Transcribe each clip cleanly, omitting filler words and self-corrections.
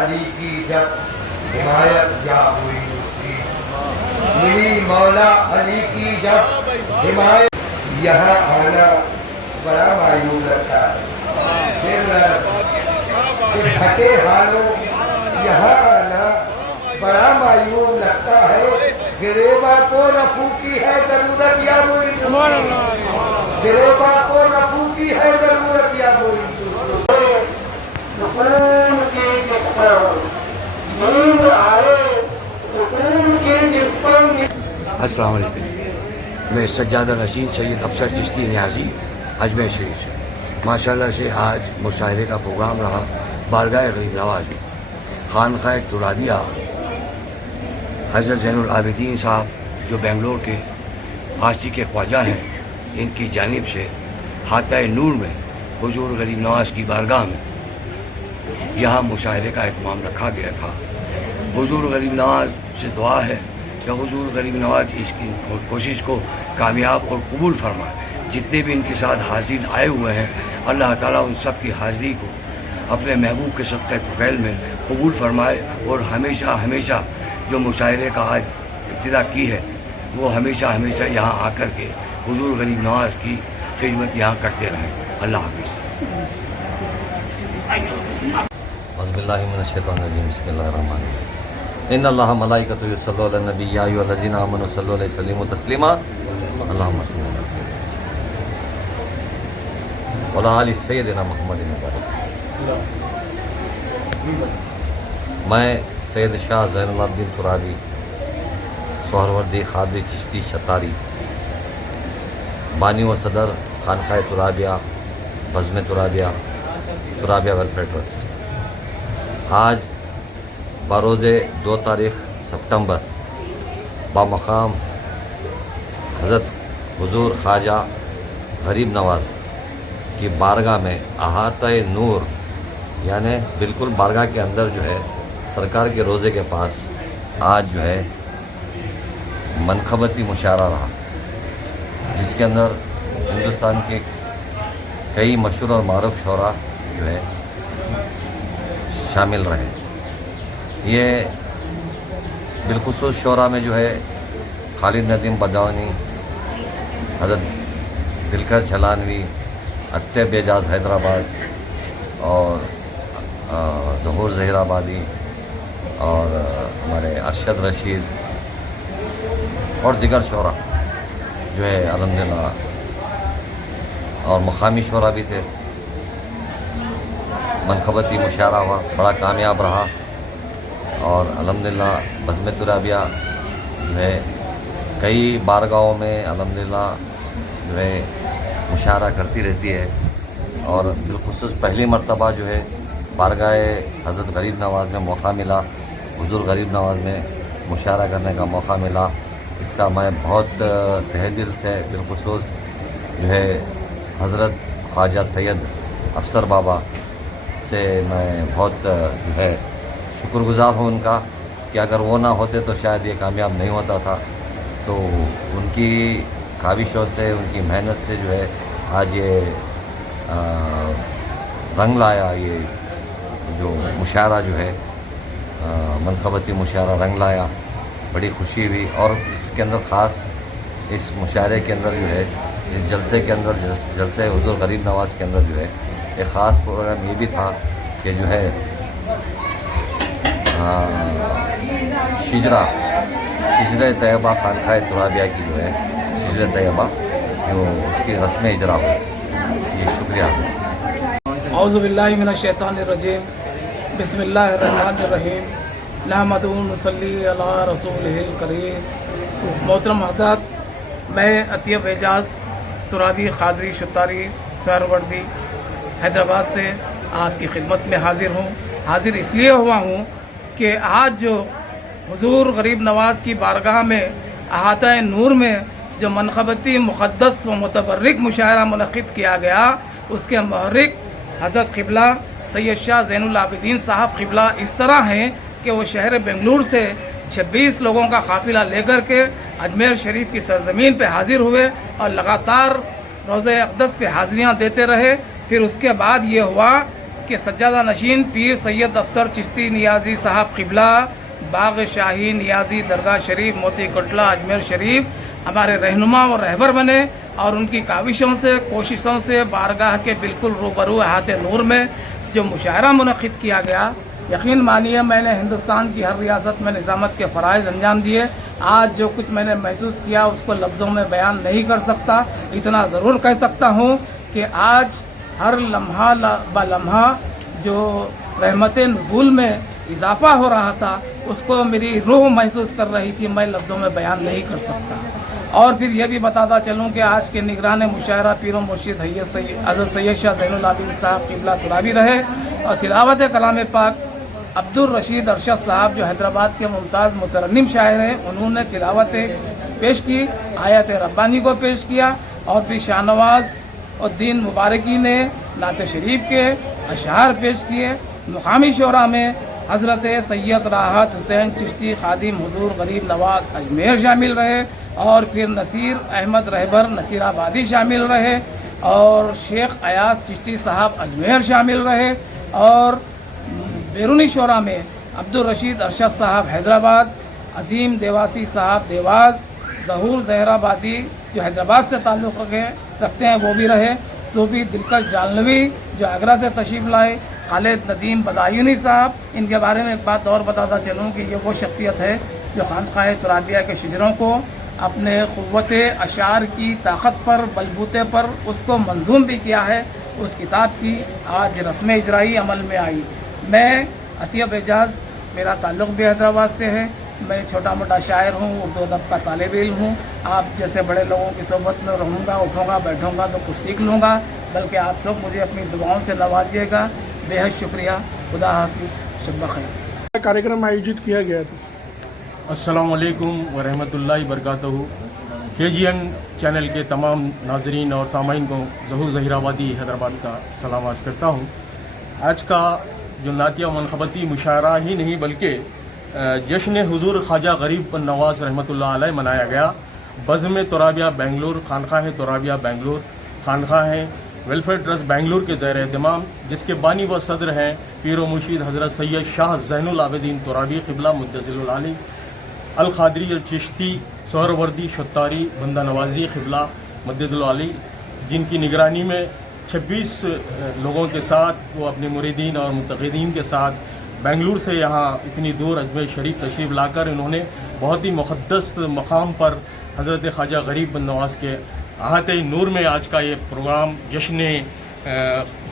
علی کی جب حمایت یا ہوئی تھی، میری مولا علی کی جب حمایت، یہاں آنا بڑا معیوب لگتا ہے، پھر پھٹے حالوں یہاں آنا بڑا معیوب لگتا ہے، گریباں کو رفو کی ہے ضرورت یا وہی، گریباں کو رفو کی ہے ضرورت یا وہی، سکون کی جس پر نیند آئے، سکون کی جس پر السلام علیکم، میں سجادہ رشید سید افسر چشتی نیازی اجمیر شریف سے۔ ماشاءاللہ سے آج مشاعرے کا پروگرام رہا بارگاہ غریب نواز میں۔ خانقاہ ترابیہ حضرت زین العابدین صاحب جو بنگلور کے عاشق خواجہ ہیں، ان کی جانب سے ہاتھہ نور میں حضور غریب نواز کی بارگاہ میں یہاں مشاعرے کا اہتمام رکھا گیا تھا۔ حضور غریب نواز سے دعا ہے کہ حضور غریب نواز اس کی کوشش کو کامیاب اور قبول فرمائے۔ جتنے بھی ان کے ساتھ حاضرین آئے ہوئے ہیں، اللہ تعالیٰ ان سب کی حاضری کو اپنے محبوب کے صدقہ طفیل میں قبول فرمائے، اور ہمیشہ ہمیشہ جو مشاعرے کا آج ابتدا کی ہے وہ ہمیشہ ہمیشہ یہاں آ کر کے حضور غریب نواز کی خدمت یہاں کرتے رہیں۔ اللہ حافظ۔ اعوذ باللہ من الشیطان الرجیم، بسم اللہ الرحمن الرحیم۔ ان اللہ ملائکۃ یصلون علی النبی یا ایھا الذین آمنوا صلوا علیہ وسلموا تسلیما، اللہم صل علی سیدنا وعلی آل سیدنا محمد مبارک۔ میں سید شاہ زین العابدین ترابی سہروردی قادری چشتی شتاری، بانی و صدر خانقاہ ترابیہ بزم ترابیہ ویلفیئر ٹرسٹ، آج بروز 2 تاریخ سپتمبر بامقام حضرت حضور خواجہ غریب نواز کی بارگاہ میں احاطہ نور، یعنی بالکل بارگاہ کے اندر جو ہے سرکار کے روضے کے پاس آج جو ہے منقبتی مشاعرہ رہا، جس کے اندر ہندوستان کے کئی مشہور اور معروف شعراء جو ہے شامل رہے۔ یہ بالخصوص شعراء میں جو ہے خالد ندیم بداونی، حضرت دلکر چھلانوی، اطیب اعجاز حیدرآباد، اور ظہور ظہیر آبادی، اور ہمارے ارشد رشید اور دیگر شعراء جو ہے الحمدللہ، اور مقامی شعراء بھی تھے۔ منقبتی مشاعرہ ہوا، بڑا کامیاب رہا، اور الحمدللہ بزم ترابیہ جو ہے کئی بارگاہوں میں الحمدللہ جو ہے مشاعرہ کرتی رہتی ہے، اور بالخصوص پہلی مرتبہ جو ہے بارگاہ حضرت غریب نواز میں موقع ملا، حضور غریب نواز میں مشاعرہ کرنے کا موقع ملا۔ اس کا میں بہت تہ دل سے بالخصوص جو ہے حضرت خواجہ سید افسر بابا سے میں بہت جو ہے شکر گزار ہوں ان کا، کہ اگر وہ نہ ہوتے تو شاید یہ کامیاب نہیں ہوتا تھا۔ تو ان کی کاوشوں سے، ان کی محنت سے جو ہے آج یہ رنگ لایا، یہ جو مشاعرہ جو ہے منقبتی مشاعرہ رنگ لایا، بڑی خوشی ہوئی۔ اور اس کے اندر خاص اس مشاعرے کے اندر جو ہے، اس جلسے کے اندر، جلسے حضور غریب نواز کے اندر جو ہے ایک خاص پروگرام یہ بھی تھا کہ جو ہے شجرہ طیبہ خانقاہ ترابیہ کی جو ہے شجرہ طیبہ جو اس کی رسم اجرا ہو۔ جی شکریہ۔ اعوذ باللہ من الشیطان الرجیم، بسم اللہ الرحمن الرحیم، نحمدہ و نصلی علی رسولہ الکریم۔ محترم حضرات، میں اطیب اعجاز ترابی قادری شتاری سہروردی حیدرآباد سے آپ کی خدمت میں حاضر ہوں۔ حاضر اس لیے ہوا ہوں کہ آج جو حضور غریب نواز کی بارگاہ میں احاطہ نور میں جو منقبتی مقدس و متبرک مشاعرہ منعقد کیا گیا، اس کے محرک حضرت قبلہ سید شاہ زین العابدین صاحب قبلہ اس طرح ہیں کہ وہ شہر بنگلور سے 26 لوگوں کا قافلہ لے کر کے اجمیر شریف کی سرزمین پہ حاضر ہوئے، اور لگاتار روضہ اقدس پہ حاضریاں دیتے رہے۔ پھر اس کے بعد یہ ہوا के सज्जादा नशीन पीर सैयद अफसर चिश्ती नियाजी साहब क़िबला बाग शाही नियाजी दरगाह शरीफ मोती कोटला अजमेर शरीफ हमारे रहनुमा और रहबर बने और उनकी काविशों से कोशिशों से बारगाह के बिल्कुल रूबरू हाथ नूर में जो मुशायरा मुनक़िद किया गया, यकीन मानिए मैंने हिंदुस्तान की हर रियासत में निज़ामत के फ़राइज़ अंजाम दिए। आज जो कुछ मैंने महसूस किया उसको लफ्ज़ों में बयान नहीं कर सकता। इतना ज़रूर कह सकता हूँ कि आज हर लम्हा ब लम्हा जो रहमत नुज़ूल में इजाफ़ा हो रहा था उसको मेरी रूह महसूस कर रही थी, मैं लफ्ज़ों में बयान नहीं कर सकता। और फिर यह भी बताता चलूँ कि आज के निगरान मुशायरा पीरो मुर्शिद हज़रत सैयद शाह ज़ैनुल आबिदीन साहब क़िबला तुराबी रहे और तिलावत कलाम पाक अब्दुल रशीद अरशद साहब जो हैदराबाद के मुमताज़ मुतरन्निम शायर हैं, उन्होंने तिलावत पेश की, आयत रब्बानी को पेश किया और फिर शाहनवाज़ और दीन मुबारकी ने नात शरीफ के अशआर पेश किए। मुकामी शोरा में हज़रत सैयद राहत हुसैन चिश्ती खादिम हुजूर गरीब नवाज अजमेर शामिल रहे और फिर नसीर अहमद रहबर नसीराबादी शामिल रहे और शेख अयास चिश्ती साहब अजमेर शामिल रहे और बैरूनी शोरा में अब्दुल रशीद अरशद साहब हैदराबाद, अजीम देवासी साहब देवास, ज़हूर ज़हराबादी जो हैदराबाद से ताल्लुक़ रखते हैं वो भी रहे, सूफ़ी दिलकश जालनवी जो आगरा से तशरीफ़ लाए, खालिद नदीम बदायूनी साहब। इनके बारे में एक बात और बताता चलूँ कि ये वो शख्सियत है जो खानक़ाह तुराबिया के शिजरों को अपने क़ुव्वत अशार की ताकत पर बलबूते पर उसको मंजूम भी किया है। उस किताब की आज रस्म इजराई अमल में आई। मैं अतियब एजाज, मेरा ताल्लुक़ भी हैदराबाद से है, मैं छोटा मोटा शायर हूँ, उर्दू अदब का तालिब इल्म हूँ। आप जैसे बड़े लोगों की सोबत में रहूँगा, उठूँगा, बैठूँगा तो कुछ सीख लूँगा, बल्कि आप सब मुझे अपनी दुआओं से नवाजिएगा। बेहद शुक्रिया। खुदा हाफिज़, शब खैर। कार्यक्रम आयोजित किया गया था। अस्सलाम वालेकुम व रहमतुल्लाहि बरकातहू। KGN चैनल के तमाम नाजरीन और सामाइन को ज़हूर ज़हीराबादी हैदराबाद का सलाम अर्ज़ करता हूँ। आज का जो नातिया मनखबती मुशायरा ही नहीं बल्कि जश्न हुजूर ख्वाजा गरीब नवाज़ रहमतुल्लाह अलैह मनाया गया। बज़्म तुराबिया बेंगलुरु, खानक़ाह तुराबिया बेंगलुरु, खानक़ाह वेलफेयर ट्रस्ट बेंगलुरु के ज़ेर एहतमाम, जिसके बानी व सदर हैं पीर मुर्शिद हज़रत सैयद शाह ज़ैनुल आबिदीन तुराबी क़िबला मुद्दसिलुल आली, अल क़ादरी चिश्ती सोहरवर्दी शत्तारी बंदा नवाजी क़िबला मुद्दसिलुल आली, जिनकी निगरानी में 26 लोगों के साथ वो अपने मुरीदीन और मुतक़ीदीन के साथ बेंगलुरु से यहाँ इतनी दूर अजमेर शरीफ तशरीफ़ लाकर इन्होंने बहुत ही मुक़द्दस मकाम पर हज़रत ख्वाजा गरीब नवाज़ के अहाते नूर में आज का ये प्रोग्राम जश्न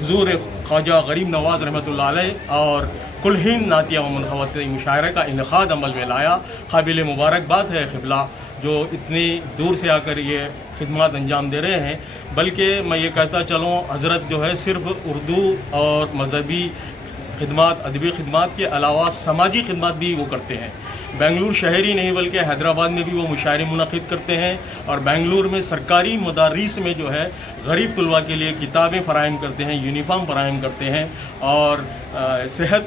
हुजूर ख्वाजा गरीब नवाज़ रहमतुल्लाह अलैह और कुलहीन नातिया व मनखबत मुशायरे का इनेकाद अमल में लाया। काबिल मुबारकबाद है क़िबला जो इतनी दूर से आकर ये खिदमत अंजाम दे रहे हैं। बल्कि मैं ये कहता चलूँ, हज़रत जो है सिर्फ़ उर्दू और मजहबी खिदमत, अदबी खिदमत के अलावा समाजी खिदमत भी वो करते हैं। बेंगलुरु शहर ही नहीं बल्कि हैदराबाद में भी वो मुशायरे मुनक़िद करते हैं और बेंगलुरु में सरकारी मदारिस में जो है गरीब तलबा के लिए किताबें फ़राहम करते हैं, यूनिफॉर्म फ़राहम करते हैं और सेहत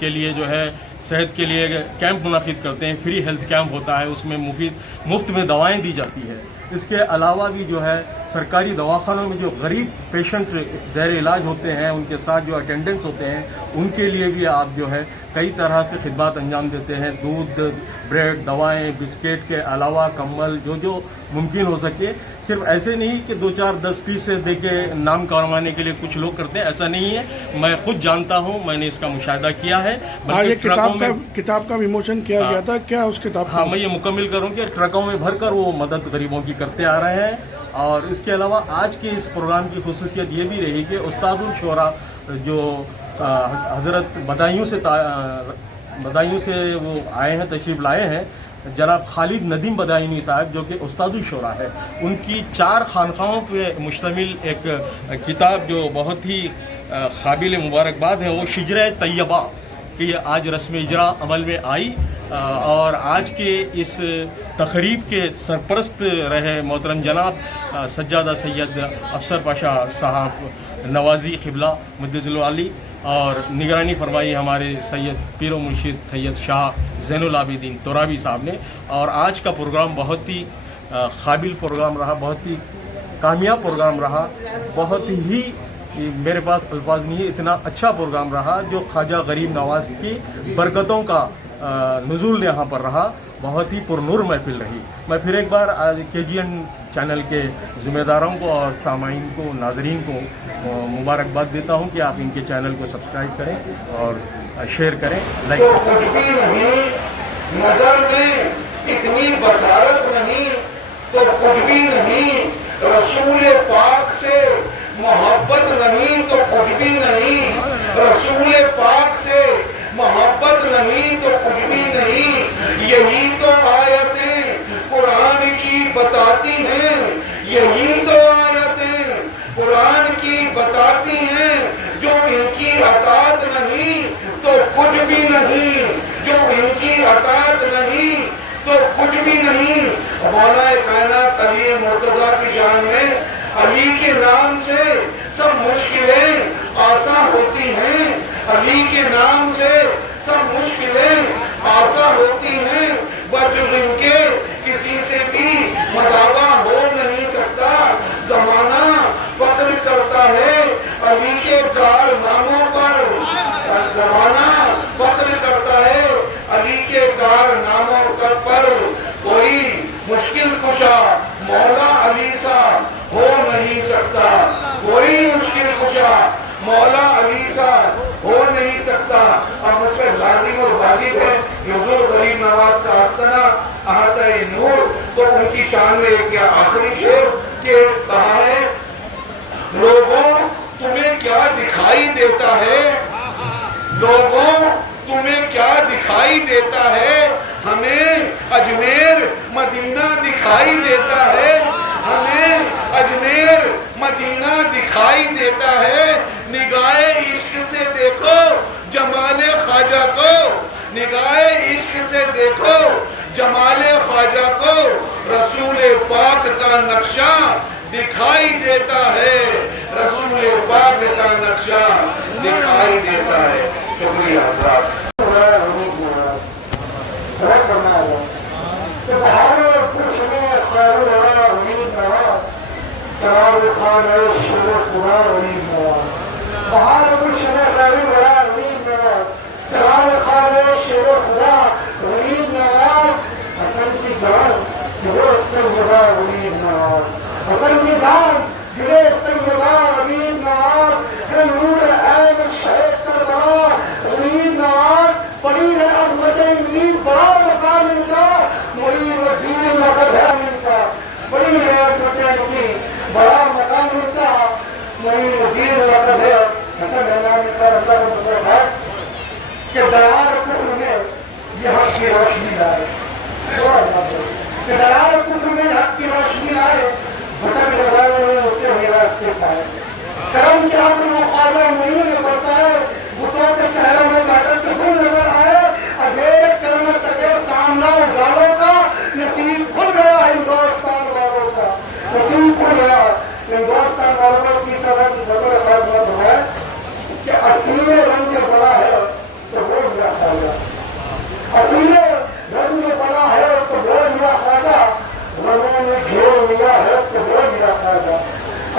के लिए जो है सेहत के लिए कैंप मुनक़िद करते हैं। फ्री हेल्थ कैंप होता है, उसमें मुफ्त में दवाएँ दी जाती है। इसके अलावा भी जो है सरकारी दवाखानों में जो गरीब पेशेंट ज़ेर इलाज होते हैं, उनके साथ जो अटेंडेंट्स होते हैं, उनके लिए भी आप जो है कई तरह से खिदमत अंजाम देते हैं। दूध, ब्रेड, दवाएं, बिस्किट के अलावा कम्बल, जो मुमकिन हो सके। सिर्फ ऐसे नहीं कि 2-4-10 पीस दे के नाम करवाने के लिए कुछ लोग करते हैं, ऐसा नहीं है। मैं खुद जानता हूँ, मैंने इसका मुशाहिदा किया है। बल्कि किताब का विमोचन किया गया था क्या उस किताब? हाँ, मैं ये मुकम्मिल करूँ कि ट्रकों में भरकर वो मदद गरीबों की करते आ रहे हैं। और इसके अलावा आज के इस प्रोग्राम की खुसूसियत ये भी रही कि उस्तादुल शोरा जो हज़रत बदायूं से वो आए हैं, तशरीफ़ लाए हैं, जनाब खालिद नदीम बदायूनी साहब जो कि उस्तादुल शोरा है, उनकी 4 खानखाओं पे मुश्तमिल एक किताब जो बहुत ही काबिल मुबारकबाद है, वो शिजर तैयबा कि आज रस्म इजरा अमल में आई। और आज के इस तकरीब के सरपरस्त रहे मोहतरम जनाब सज्जादा सैयद अफसर पाशा साहब नवाजी क़िबला मुद्दसिलुल आली और निगरानी फरमाई हमारे सैयद पीर मुर्शिद सैयद शाह ज़ैनुल आबिदीन तुराबी साहब ने। और आज का प्रोग्राम बहुत ही काबिल प्रोग्राम रहा, बहुत ही कामयाब प्रोग्राम रहा, बहुत ही کہ میرے پاس الفاظ نہیں ہے، اتنا اچھا پروگرام رہا جو خواجہ غریب نواز کی برکتوں کا نزول یہاں پر رہا، بہت ہی پرنور محفل رہی۔ میں پھر ایک بار آج KGN چینل کے ذمہ داروں کو اور سامعین کو، ناظرین کو مبارکباد دیتا ہوں کہ آپ ان کے چینل کو سبسکرائب کریں اور شیئر کریں، لائک تو کریں۔ کچھ بھی نہیں، نظر میں اتنی بصارت نہیں تو کچھ بھی نہیں، رسول پاک سے محبت نہیں تو کچھ بھی نہیں، رسول پاک سے محبت نہیں تو کچھ بھی نہیں۔ یہی تو آیتیں قرآن کی بتاتی ہیں، یہی تو آیتیں قرآن کی بتاتی ہیں، جو ان کی اطاعت نہیں تو کچھ بھی نہیں، جو ان کی اطاعت نہیں تو کچھ بھی نہیں۔ مولا کائنات علی مرتضیٰ کی شان میں علی کے نام سے سب مشکلیں آسان ہوتی ہیں، علی کے نام سے سب مشکلیں آسان ہوتی ہیں، بجز ان کے کسی سے بھی مداوا ہو نہیں سکتا۔ زمانہ فخر کرتا ہے علی کے کارناموں پر، زمانہ فخر کرتا ہے علی کے کارناموں پر، کوئی مشکل کشا مولا علی سا ہو نہیں سکتا، کوئی مشکل کشا مولا علی سا ہو نہیں سکتا۔ اور مجھ پہ لازم اور واجب ہے حضور غریب نواز کا آستنا احاطہ نور، تو ان کی شان میں ایک آخری شعر کہ کہا ہے، لوگوں تمہیں کیا دکھائی دیتا ہے، لوگوں تمہیں کیا دکھائی دیتا ہے، ہمیں اجمیر مدینہ دکھائی دیتا ہے، ہمیں اجمیر مدینہ دکھائی دیتا ہے۔ نگاہ عشق سے دیکھو جمال خواجہ کو، نگاہ عشق سے دیکھو جمال خواجہ کو، رسول پاک کا نقشہ دکھائی دیتا ہے، رسول پاک کا نقشہ دکھائی دیتا ہے۔ شکریہ حضرات۔ حسن کی جان دلے سیدہ غریب نواز، نور عین شیخ کربلا غریب نواز، بڑی ہے عظمت امید، بڑا مقام ان کا، معین الدین لقب ہے ان کا، بڑی ہے عظمت امید، بڑا مقام ان کا، معین الدین لقب ہے۔ حسن نعمانی کا اللہ مطلب کہ دیار کفر میں یہ حق کی روشنی لائے، کہ دیار کفر میں حق کی روشنی آئے، بھٹک لگائے اس سے ہی راستے پائے، کرم کے ابر وہ خواجہ معین نے برسائے، بتوں کے صحرا میں کاٹر کے گل نظر آئے، اندھیرے کر نہ سکے سامنا اجالوں کا، نصیب کھل گیا ہندوستان والوں کا، نصیب کھل گیا ہندوستان والوں کی سبب ضرور خاص ہے کہ اصیل رنگ بڑا ہے تو وہ لیا خواجہ، اصیل رنگ بڑا ہے تو وہ لیا خواجہ، غموں نے گھیر لیا ہے تو وہ لیا خواجہ،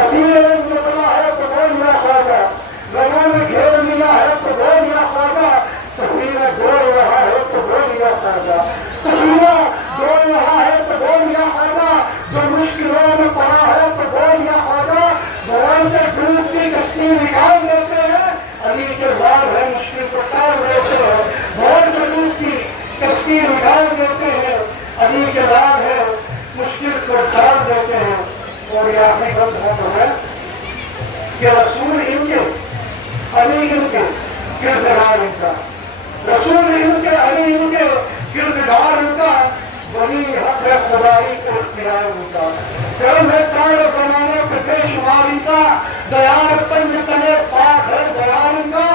اصیل رنگ بڑا ہے تو وہ لیا خواجہ، غموں نے گھیر لیا ہے تو وہ لیا خواجہ، سفینہ ڈول رہا ہے تو وہ لیا خواجہ، سفینہ ڈول رہا ہے تو وہ لیا خواجہ، جو مشکلوں میں پڑا ہے تو وہ لیا خواجہ، بھون سے ڈوبتی کشتی نکال دیتے ہیں، علی کے لال ہے مشکل کو ٹال دیتے ہیں، بھون سے ڈوبتی کشتی نکال دیتے ہیں، علی کے لال ہے مشکل کو ٹال دیتے ہیں۔ اور یہ آخری بات ہے کہ رسول ان کے علی ان کے کردگار ان کا، رسول ان کے علی ان کے کردگار ان کا، بڑی حق ہے خدائی کو اختیار ان کا، کرم ہے سارے زمانے پہ بے شمار ان کا، دیار پنج تنے پاک ہے دیار ان کا،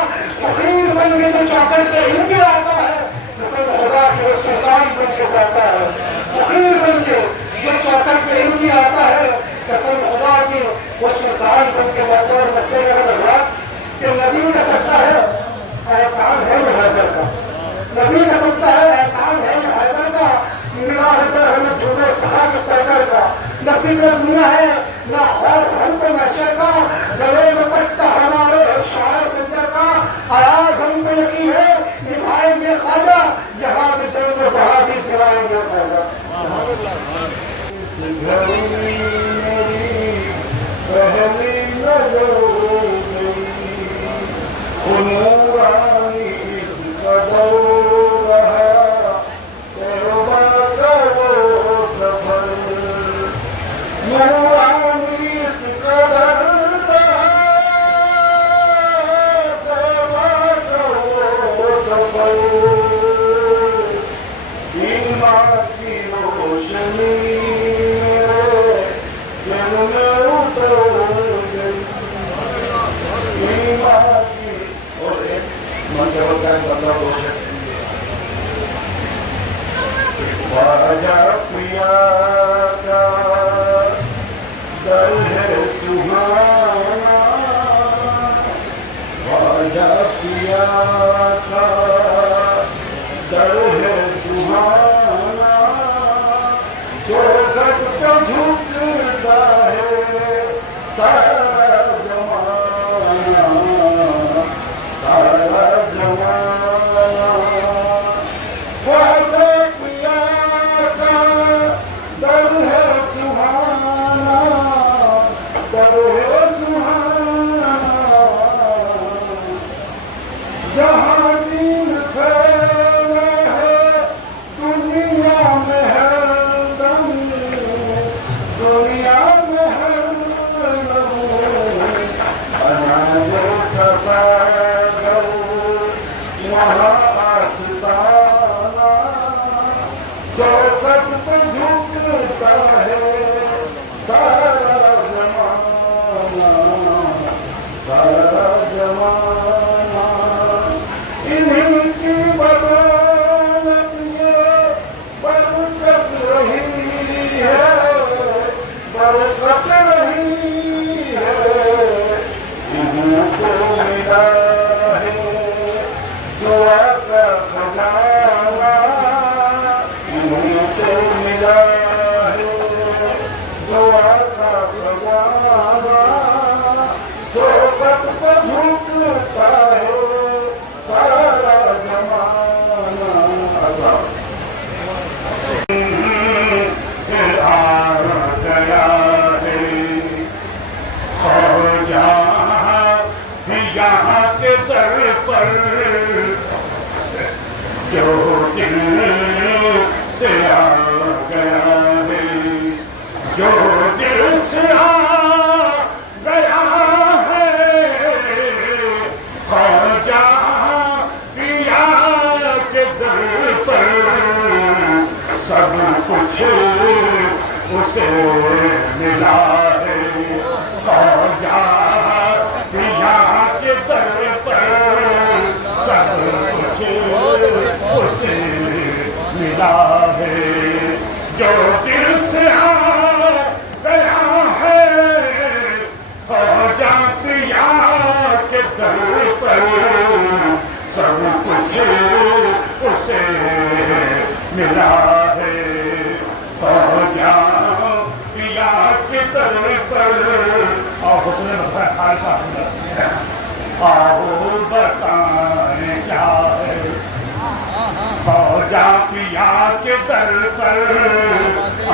فقیر بن کے جو چاپر پہ ان کے آتا ہے، قسم خدا کے سلطان بن کے جاتا ہے، فقیر بن کے جو چوکر پہ ان کی آتا ہے، قسم خدا کی وہ سلطان بن کے جاتا ہے۔ مکے کا لگا کہ نبی کا سکتا ہے احسان ہے یہ حیدر کا، نبی کا سکتا ہے احسان ہے یہ حیدر کا، ملا حیدر ہے نہ جھوٹے صحابہ پیدر کا، نہ فکر دنیا ہے نہ خوف ہم کو نشے کا، گلے میں پٹا जाएगा। इस घड़ी मेरी पहली नजर गई, नूरानी इस कदर रहा तौबा का वो सफर, नूरानी इस कदर रहा तौबा का वो सफर, ईमान की रोशनी मेरे दिल में उतर गई, ईमान की और एक मन के होता है बंदा बोले ख्वाजा पिया का दर है सुहाना, ख्वाजा पिया का दर है सुहाना, जो घट पे झुकता है सारा जमाना, सारा जमाना, ख्वाजा पिया का दर है सुहाना, दर है सुहाना, जहाँ दीन फैला है दुनिया में हरदम, दुनिया में हरदम, अनाज सागर वहाँ आस्ताना, चौखट पे झुकता है सारा जमाना, सारा जमाना, इन्हीं की बदौलत ये बरकत रही है, बरकत रही है, इन्हीं से मिला है दुआ का खजाना, इन्हीं से मिला है दुआ का खजाना, चौखट पे झुकता है सारा जमाना, से आ गया है ख्वाजा यहाँ के दर पर, जो दिल से आ गया है, जो दिल से आ गया है, ख्वाजा पिया के दर पर, सब कुछ उसे मिला है, ख्वाजा पिया के दर पर, सब कुछ उसे मिला है, जो दिल से आ गया है, ख्वाजा पिया के दर पर, सब कुछ उसे मिला है, ख्वाजा पिया के दर पर। और हुस्न हाल का आओ बताएं क्या है, ख्वाजा पिया के दर पर,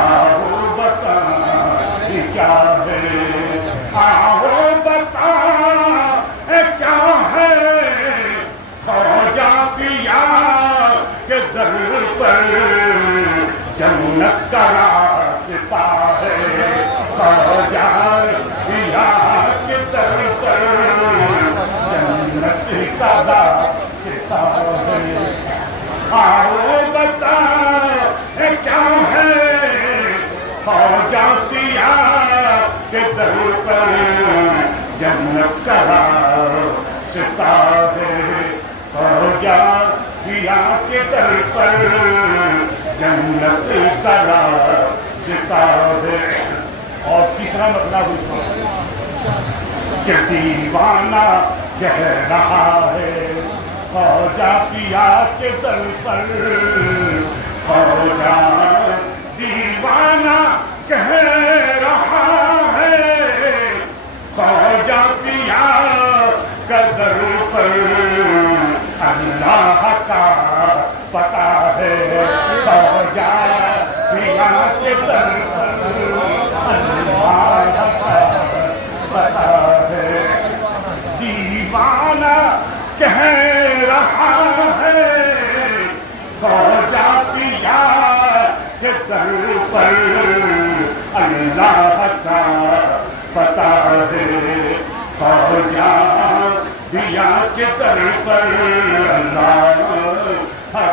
आओ बताएं क्या है, आओ बताएं क्या है, ख्वाजा पिया के दर पर, जन्नत का रास्ता है, ख्वाजा पिया के दर पर, जन्नत का रास्ता है, आओ बता क्या है, ख्वाजा पिया के दर पर, जन्नत का रास्ता है, ख्वाजा पिया के दर पर, जन्नत का रास्ता है। और तीसरा मतलब कि दीवाना कह रहा है, ख्वाजा पिया के दर पर, ख्वाजा दीवाना कह रहा है, ख्वाजा पिया के दर पर, अल्लाह का पता है, ख्वाजा यहाँ के दर पता है दीवाना कह रहा है ख्वाजा पिया के दर पर अल्लाह का पता है ख्वाजा पिया के दर पर अल्लाह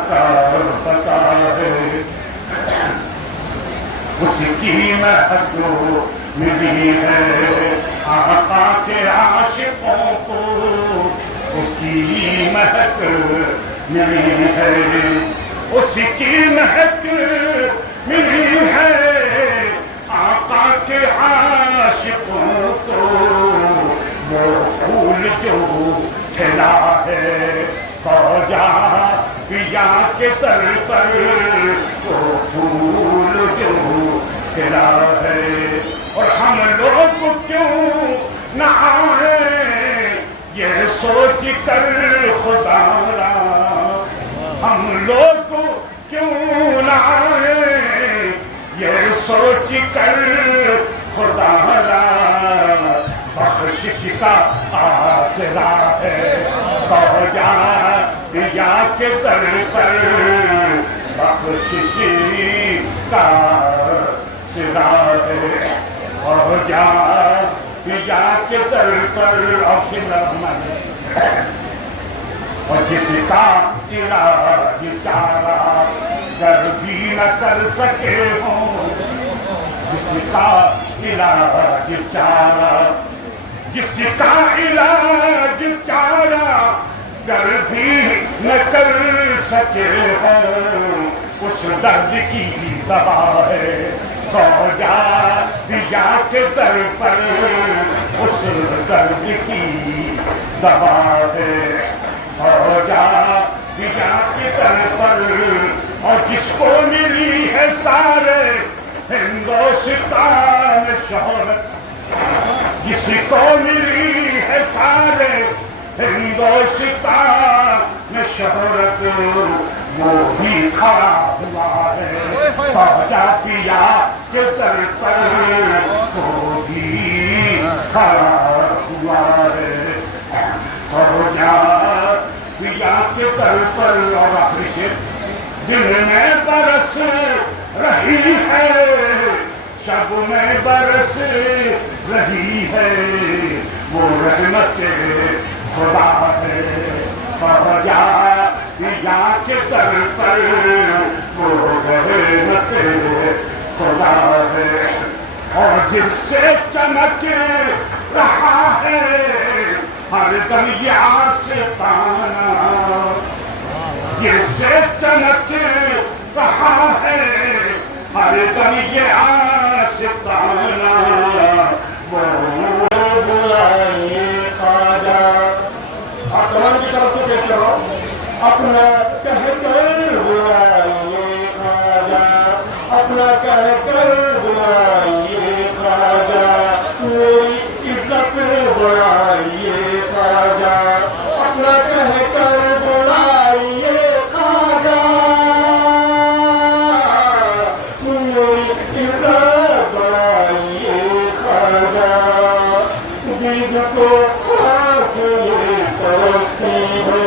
का पता है उसकी महक मिली है आका के आशिकों को उसकी महक मिली है उसकी महक मिली है आका के आशिकों को वो फूल जो खिला है ख्वाजा पिया के दर पर वो फूल जो खिला है और हम लोग क्यों न आए ये सोच कर खुदारा हम लोग क्यों न आए ये सोच कर खुदारा बख्शिश का आसरा है ख्वाजा पिया के दर पर बख्शिश का आसरा है ख्वाजा पिया के दर पर और जिसका इलाज चारा कर भी न कर सके हो जिसका इलाज चारा जिसका इलाज चारा कर भी न कर सके हो उस दर्द की दवा है ख्वाजा पिया के दर पर उस दर्द की दवा है ख्वाजा पिया के दर पर और जिसको मिली है सारे हिंदुस्तान शोहरत जिसको मिली है सारे हिंदुस्तान शोहरत वो भी खड़ा हुआ है ख्वाजा पिया के दर पर वो भी खड़ा हुआ है ख्वाजा पिया के दर पर और आखिरी शेर दिल में बरस रही है शब में बरस रही है वो रहमत खुदा है ख्वाजा पिया के दर पर वो रहमत खुदा है और जिससे चमक रहा है हर दम ये आशिकाना जिससे चमक रहा है हर दम ये आशिकाना वो बुलाइए ख्वाजा आप तमाम की तरफ से पेश करो अपना कह कर बुलाइए ख्वाजा अपना कह कर बुलाइए ख्वाजा मेरी इज्जत बढ़ाइए ख्वाजा अपना कह कर बुलाइए ख्वाजा मेरी इज्जत बढ़ाइए ख्वाजा दीद को आँखें तरसती है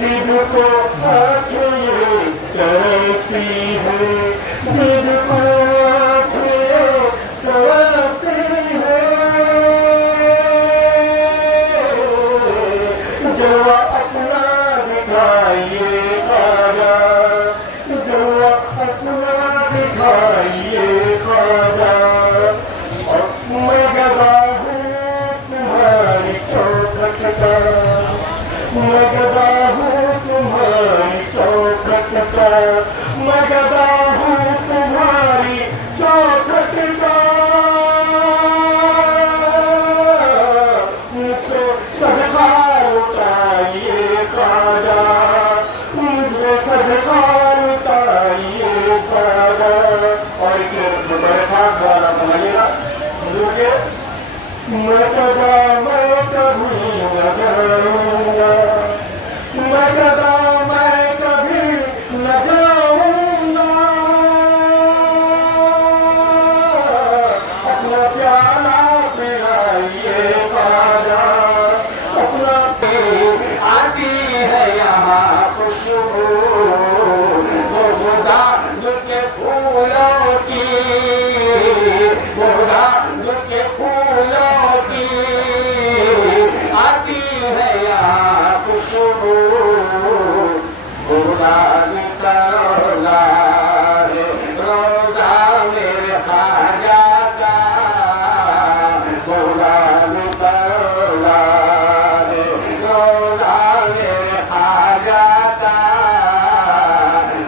दीद को आँखें तरसती है दीद को आँखें तरसती है जवा अपना दिखाइए ख्वाजा जवा अपना दिखाइए ख्वाजा और मैं गदा हूँ तुम्हारी चौखट का मैं गदा हूँ तुम्हारी चौखट का मैं गदा हूँ तुम्हारी चौखट का मुझको सदका लुटाइए ख्वाजा मुझको सदका लुटाइए ख्वाजा और एक बड़े खास गाना बनाइएगा मैं कदा मैं कभी न जाऊंगा मैं कदा मैं कभी न जाऊंगा फूलों की, गुलाब के फूलों की आती है यहाँ खुशबू, गुलाब का रोज़ा है, रोज़ा मेरे ख्वाजा का, गुलाब का रोज़ा है, रोज़ा मेरे ख्वाजा का,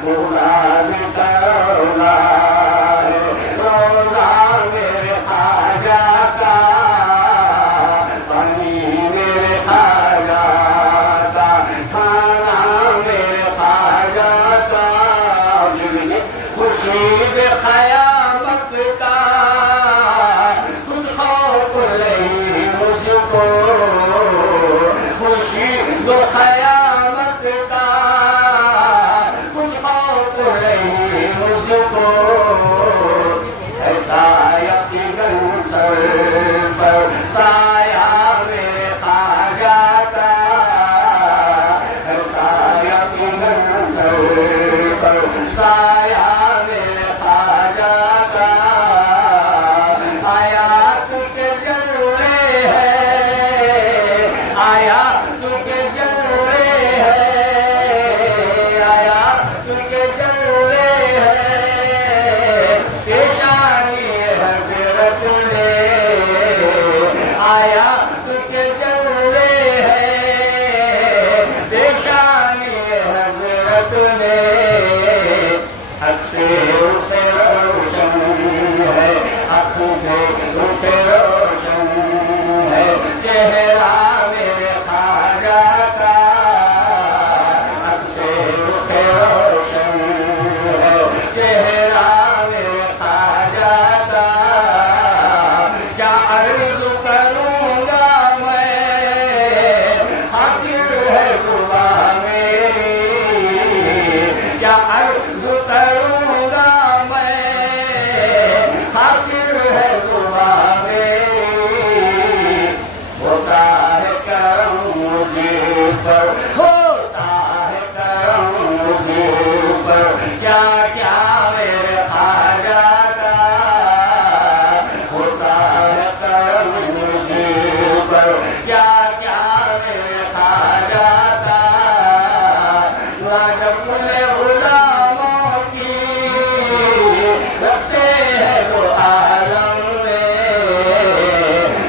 गुलाब का रोज़ा है, रोज़ा मेरे ख्वाजा का, पानी मेरे ख्वाजा का, खाना मेरे ख्वाजा का, खुर्शीद क़यामत का, कुछ खौफ नहीं मुझको, खुर्शीद क़यामत का, कुछ खौफ नहीं मुझको, ऐसा यकीनन सर पर साया मेरे ख्वाजा का, ऐसा यकीनन सर पर साया मेरे ख्वाजा का, आयात के जलवे हैं, आयात के जलवे हैं, आयात के जलवे हैं, पेशानी हज़रत ने, आयात के जलवे हैं, पेशानी हज़रत ने, हक से रुख रोशन है, हक से रुख रोशन है, चेहरा मेरे ख्वाजा का, हक से रुख रोशन है, चेहरा मेरे ख्वाजा का, क्या अर्ज़ करूँगा मैं, हासिल है दुआ मेरी, क्या अर्ज़ करूँगा मैं, हासिल है दुआ मेरी, होता है करम मुझे पर, होता है करम मुझे पर, क्या क्या मेरे ख्वाजा का, होता है करम मुझे पर, क्या क्या मेरे ख्वाजा का, अपने गुलामों की रखते हैं दो आलम में,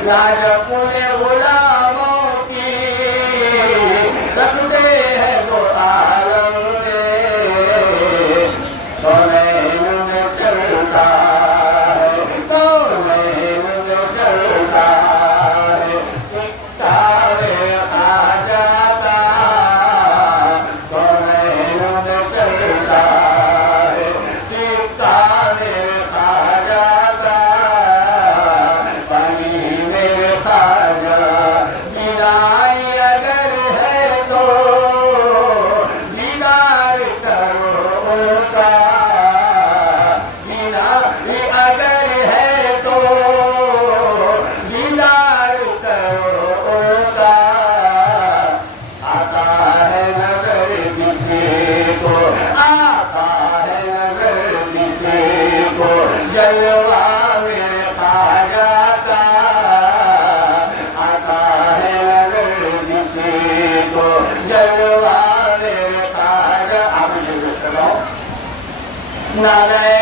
लाज अपने गुलामों की रखते हैं दो आलम में, कौनैन में चलता है, कौनैन में चलता है, सिक्का मेरे ख्वाजा का, कौनैन में चलता है, सिक्का मेरे ख्वाजा का, पानी मेरे ख्वाजा, बिनाई अगर है तो दीदार करो उनका, बिनाई अगर है तो दीदार करो उनका, आता है नजर जिसे को, आता है नजर जिसे को, जलवा मेरे ख्वाजा का, आता है नजर जिसे को, जलवा मेरे ख्वाजा, आप इसे नारायण